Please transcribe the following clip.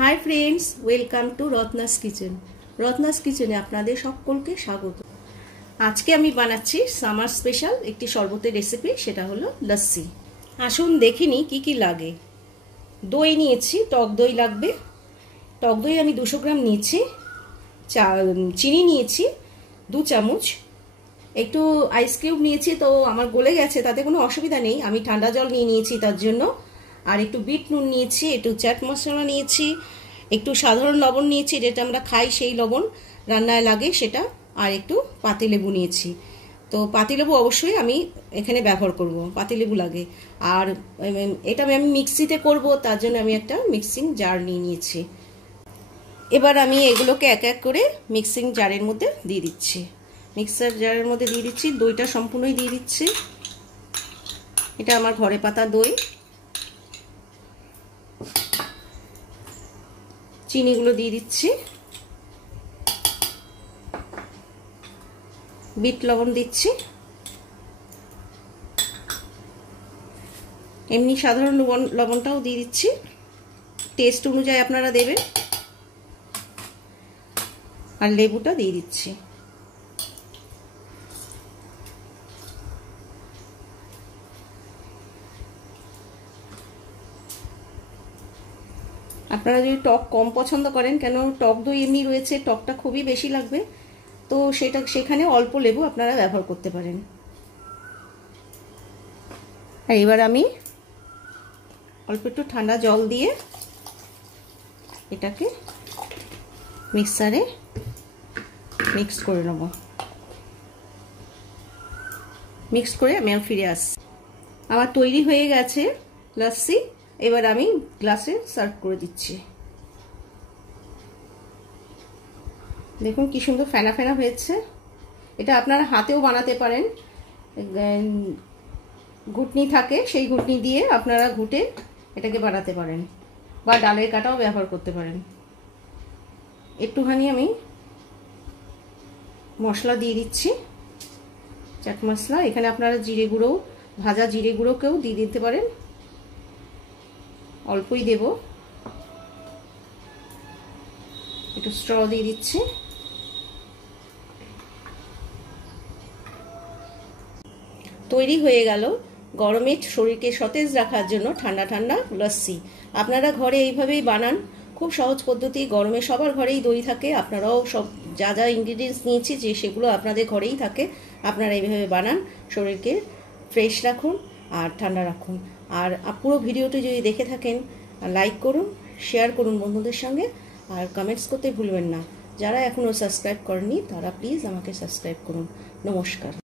High friends, welcome to Ratna's kitchen. Ratna's কিচেনে আপনাদের সকলকে স্বাগত। আজকে আমি বানাচ্ছি সামার স্পেশাল একটি শরবতের রেসিপি, সেটা হলো লস্যি। আসুন দেখিনি কি কি লাগে। দই নিয়েছি, টক দই লাগবে। টক দই আমি 200 গ্রাম নিয়েছি। চিনি নিয়েছি 2 চামচ। একটু আইস কিউব নিয়েছি, তো আমার গলে গেছে, তাতে কোনো অসুবিধা নেই। আমি ঠান্ডা জল নিয়ে নিয়েছি তার জন্য। আর একটু বিট নুন নিয়েছি, একটু চাট মশলা নিয়েছি, একটু সাধারণ লবণ নিয়েছি, যেটা আমরা খাই সেই লবণ, রান্নায় লাগে সেটা, আর একটু পাতিলেবু নিয়েছি। তো পাতিলেবু অবশ্যই আমি এখানে ব্যবহার করব, পাতিলেবু লাগে। আর এটা আমি মিক্সিতে করব, তার জন্য আমি একটা মিক্সিং জার নিয়ে নিয়েছি। এবার আমি এগুলোকে এক এক করে মিক্সিং জারের মধ্যে দিয়ে দিচ্ছি। মিক্সার জারের মধ্যে দিয়ে দিচ্ছি, দইটা সম্পূর্ণই দিয়ে দিচ্ছি। এটা আমার ঘরে পাতা দই। চিনিগুলো দিয়ে দিচ্ছি, বিট লবণ দিচ্ছি, এমনি সাধারণ লবণটাও দিয়ে দিচ্ছি, টেস্ট অনুযায়ী আপনারা দেবেন। আর লেবুটা দিয়ে দিচ্ছি। আপনারা যদি টক কম পছন্দ করেন, কেন টক দই এমনি রয়েছে, টকটা খুবই বেশি লাগবে, তো সেখানে অল্প লেবু আপনারা ব্যবহার করতে পারেন। আর এবার আমি অল্প একটু ঠান্ডা জল দিয়ে এটাকে মিক্সারে মিক্স করে নেব। মিক্স করে আমি ফিরে আসছি। আমার তৈরি হয়ে গেছে লস্যি। এবার আমি গ্লাসে সার্ভ করে দিচ্ছি। দেখুন কি সুন্দর ফেনা ফেনা হয়েছে। এটা আপনারা হাতেও বানাতে পারেন। ঘুটনি থাকে, সেই ঘুটনি দিয়ে আপনারা ঘুটে এটাকে বানাতে পারেন, বা ডালের কাটাও ব্যবহার করতে পারেন। একটুখানি আমি মশলা দিয়ে দিচ্ছি, চাট মশলা। এখানে আপনারা জিরে গুঁড়ো, ভাজা জিরে গুঁড়োকেও দিয়ে দিতে পারেন, অল্পই দেব। একটু স্ট্র দিয়ে দিচ্ছি। তৈরি হয়ে গেল গরমে শরীরকে সতেজ রাখার জন্য ঠান্ডা ঠান্ডা লস্যি। আপনারা ঘরে এইভাবেই বানান, খুব সহজ পদ্ধতি। গরমে সবার ঘরেই দই থাকে, আপনারাও সব যা যা ইনগ্রিডিয়েন্টস নিয়েছি যে সেগুলো আপনাদের ঘরেই থাকে, আপনারা এইভাবে বানান। শরীরকে ফ্রেশ রাখুন আর ঠান্ডা রাখুন। আর পুরো ভিডিওটি যদি দেখে থাকেন, লাইক করুন, শেয়ার করুন বন্ধুদের সঙ্গে, আর কমেন্টস করতে ভুলবেন না। যারা এখনও সাবস্ক্রাইব করেননি তারা প্লিজ আমাকে সাবস্ক্রাইব করুন। নমস্কার।